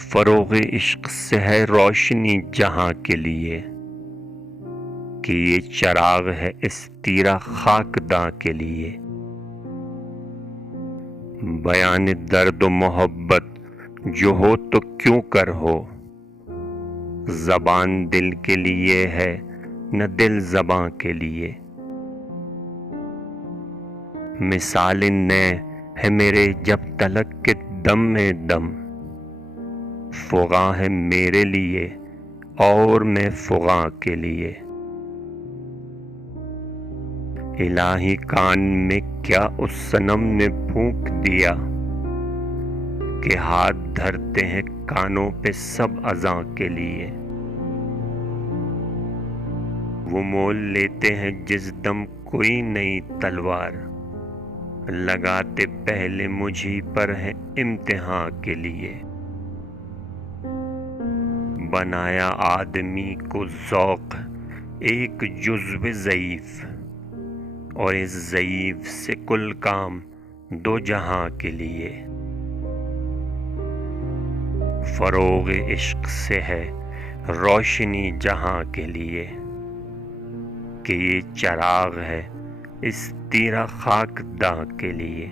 فروغ عشق سے ہے روشنی جہاں کے لیے، کہ یہ چراغ ہے اس تیرا خاک داں کے لیے۔ بیان درد و محبت جو ہو تو کیوں کر ہو، زبان دل کے لیے ہے نہ دل زباں کے لیے۔ مثال نے ہے میرے جب تلک کے دم میں دم، فغاں ہے میرے لیے اور میں فغاں کے لیے۔ الہی کان میں کیا اس صنم نے پھونک دیا، کہ ہاتھ دھرتے ہیں کانوں پہ سب اذاں کے لیے۔ وہ مول لیتے ہیں جس دم کوئی نئی تلوار، لگاتے پہلے مجھی پر ہے امتحان کے لیے۔ بنایا آدمی کو ذوق ایک جزو ضعیف، اور اس ضعیف سے کل کام دو جہاں کے لیے۔ فروغ عشق سے ہے روشنی جہاں کے لیے، کہ یہ چراغ ہے اس تیرا خاک داں کے لیے۔